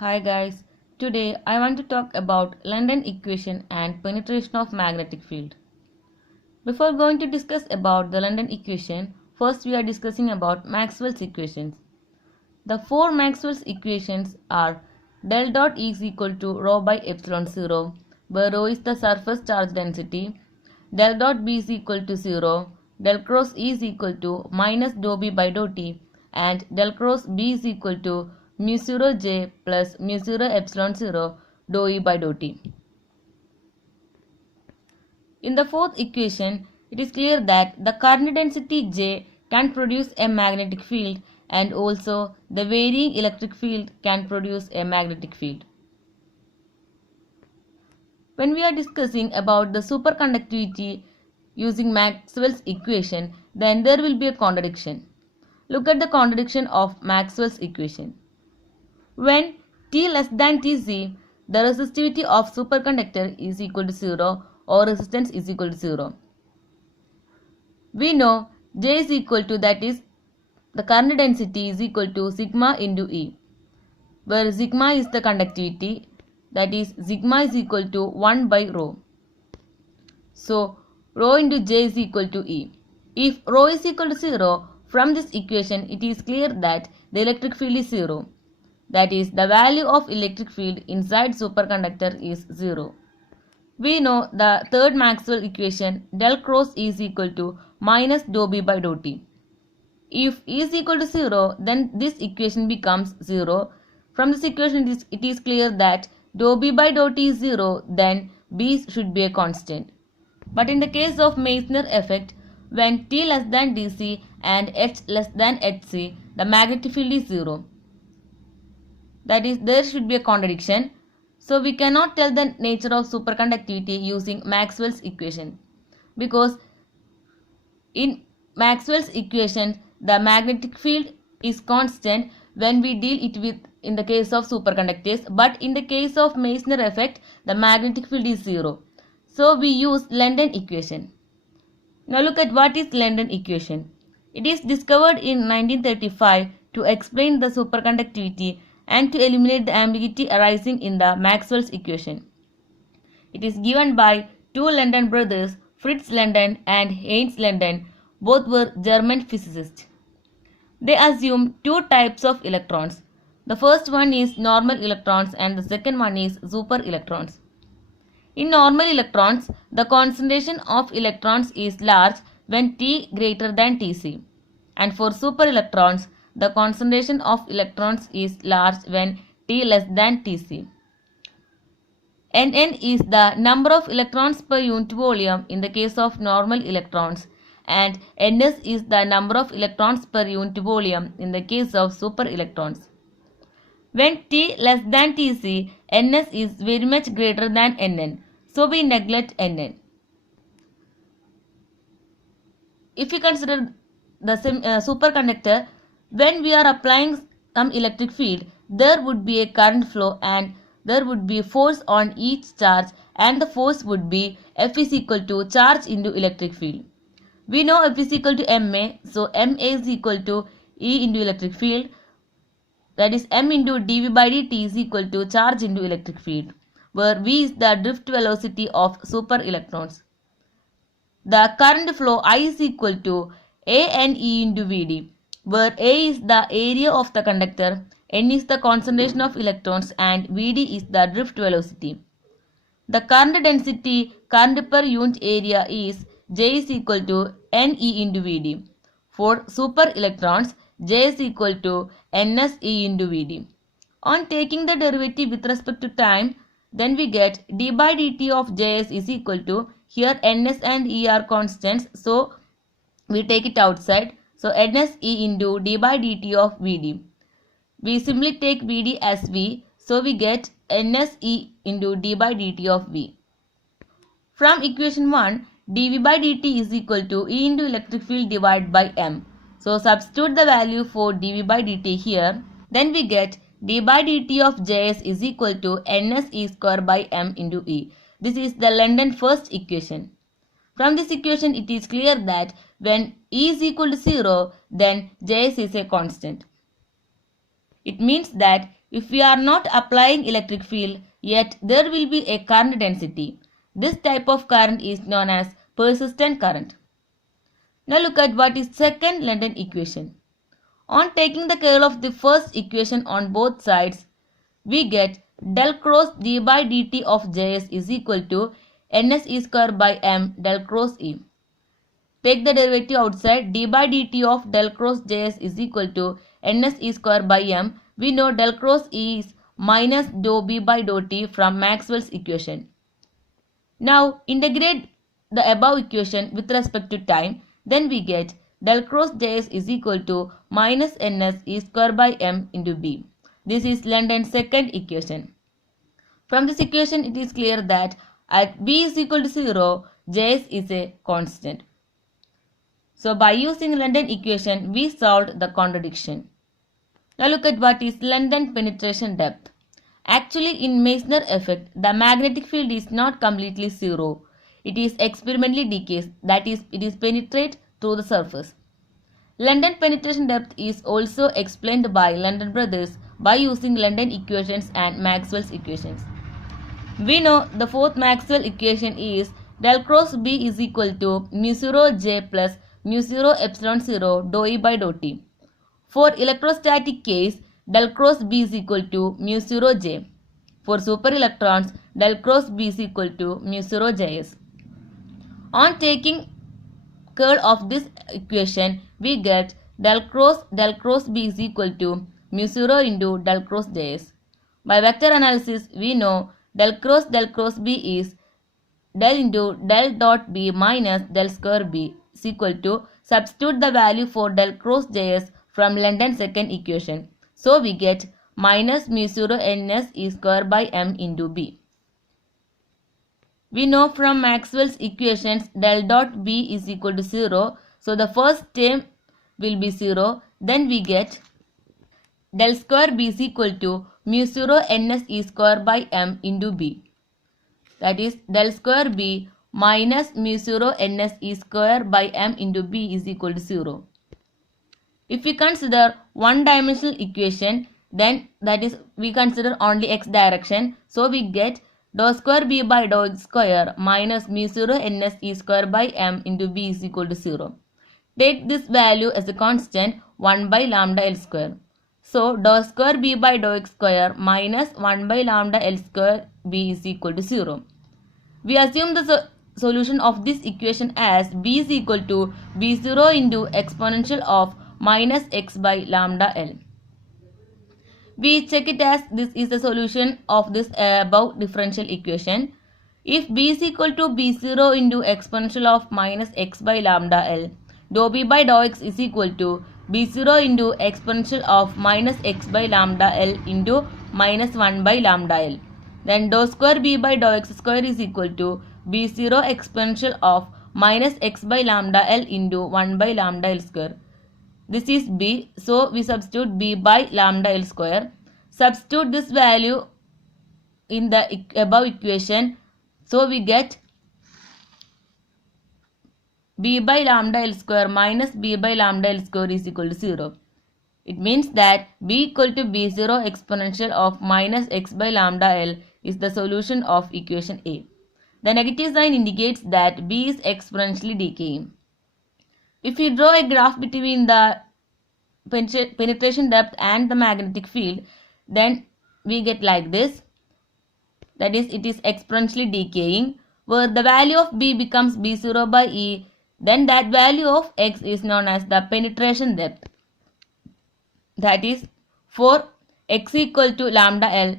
Hi guys, today I want to talk about London equation and penetration of magnetic field. Before going to discuss about the London equation, first we are discussing about Maxwell's equations. The four Maxwell's equations are del dot E is equal to rho by epsilon 0, where rho is the surface charge density, del dot B is equal to 0, del cross E is equal to minus dou B by dou T, and del cross B is equal to mu 0 J plus mu 0 epsilon 0 dou E by dou T. In the fourth equation, it is clear that the current density J can produce a magnetic field and also the varying electric field can produce a magnetic field. When we are discussing about the superconductivity using Maxwell's equation, then there will be a contradiction. Look at the contradiction of Maxwell's equation. When T less than Tc, the resistivity of superconductor is equal to 0 or resistance is equal to 0. We know J is equal to, that is, the current density is equal to sigma into E, where sigma is the conductivity, that is sigma is equal to 1 by rho. So rho into J is equal to E. If rho is equal to 0, from this equation it is clear that the electric field is 0. That is, the value of electric field inside superconductor is 0. We know the third Maxwell equation, del cross E is equal to minus dou B by dou T. If E is equal to 0, then this equation becomes 0. From this equation it is clear that dou B by dou T is 0, then B should be a constant. But in the case of Meissner effect, when T less than Dc and H less than Hc, the magnetic field is 0. That is, there should be a contradiction. So we cannot tell the nature of superconductivity using Maxwell's equation, because in Maxwell's equation the magnetic field is constant when we deal it with in the case of superconductors, but in the case of Meissner effect the magnetic field is 0. So we use London equation. Now look at what is London equation. It is discovered in 1935 to explain the superconductivity and to eliminate the ambiguity arising in the Maxwell's equation. It is given by two London brothers, Fritz London and Heinz London. Both were German physicists. They assumed two types of electrons. The first one is normal electrons and the second one is super electrons. In normal electrons, the concentration of electrons is large when T greater than Tc. And for super electrons, the concentration of electrons is large when T less than Tc. Nn is the number of electrons per unit volume in the case of normal electrons, and Ns is the number of electrons per unit volume in the case of super electrons. When T less than Tc, Ns is very much greater than Nn, so we neglect Nn. If we consider the superconductor, when we are applying some electric field, there would be a current flow and there would be force on each charge, and the force would be F is equal to charge into electric field. We know F is equal to Ma, so Ma is equal to E into electric field, that is M into dV by dt is equal to charge into electric field, where V is the drift velocity of super electrons. The current flow I is equal to ANE into Vd, where A is the area of the conductor, N is the concentration of electrons and Vd is the drift velocity. The current density, current per unit area is J is equal to NE into Vd. For super electrons, J is equal to NSE into Vd. On taking the derivative with respect to time, then we get d by dt of Js is equal to, here Ns and E are constants, so we take it outside. So Nse into d by dt of Vd. We simply take Vd as V, so we get Nse into d by dt of V. From equation 1, dV by dt is equal to E into electric field divided by M. So substitute the value for dV by dt here. Then we get d by dt of Js is equal to Nse square by M into E. This is the London first equation. From this equation it is clear that when E is equal to 0, then Js is a constant. It means that If we are not applying electric field, yet there will be a current density. This type of current is known as persistent current. Now look at what is second London equation. On taking the curl of the first equation on both sides, we get del cross d by dt of Js is equal to ns e square by m del cross E. Take the derivative outside. D by dt of del cross Js is equal to ns e square by m. We know del cross E is minus dou b by dou t from Maxwell's equation. Now integrate the above equation with respect to time. Then we get del cross Js is equal to minus ns e square by m into b. This is London's second equation. From this equation it is clear that at b is equal to 0, Js is a constant. So by using London equation, we solved the contradiction. Now look at what is London penetration depth. Actually, in Meissner effect, the magnetic field is not completely zero. It is experimentally decays, that is, it is penetrate through the surface. London penetration depth is also explained by London brothers by using London equations and Maxwell's equations. We know the fourth Maxwell equation is del cross B is equal to mu 0 J plus mu 0 epsilon 0 dou E by dou T. For electrostatic case, del cross B is equal to mu 0 J. For superelectrons, del cross B is equal to mu 0 Js. On taking curl of this equation, we get del cross B is equal to mu 0 into del cross Js. By vector analysis, we know del cross B is del into del dot B minus del square B is equal to, substitute the value for del cross Js from London's second equation. So we get minus mu 0 ns e square by m into b. We know from Maxwell's equations del dot B is equal to 0. So the first term will be 0. Then we get del square B is equal to mu 0 ns e square by m into b. That is del square B minus mu 0 ns e square by m into b is equal to 0. If we consider one-dimensional equation, then that is we consider only x direction. So we get dou square b by dou x square minus mu 0 ns e square by m into b is equal to 0. Take this value as a constant 1 by lambda L square. So dou square b by dou x square minus 1 by lambda L square b is equal to 0. We assume the solution of this equation as b is equal to b0 into exponential of minus x by lambda L. We check it as this is the solution of this above differential equation. If b is equal to b0 into exponential of minus x by lambda L, dou b by dou x is equal to b0 into exponential of minus x by lambda L into minus 1 by lambda L. Then dou square b by dou x square is equal to b0 exponential of minus x by lambda L into 1 by lambda L square. This is b, so we substitute b by lambda L square. Substitute this value in the above equation. So we get b by lambda L square minus b by lambda L square is equal to 0. It means that b equal to b0 exponential of minus x by lambda L is the solution of equation A. The negative sign indicates that b is exponentially decaying. If we draw a graph between the penetration depth and the magnetic field, then we get like this. That is, it is exponentially decaying, where the value of b becomes b0 by E. Then that value of x is known as the penetration depth. That is, for x equal to lambda L,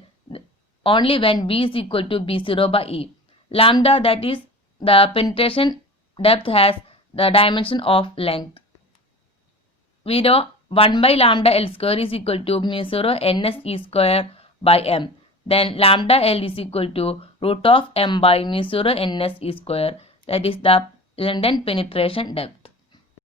only when b is equal to b0 by E. Lambda, that is, the penetration depth has the dimension of length. We know 1 by lambda L square is equal to mu 0 ns e square by m. Then lambda L is equal to root of m by mu 0 ns e square. That is the London penetration depth.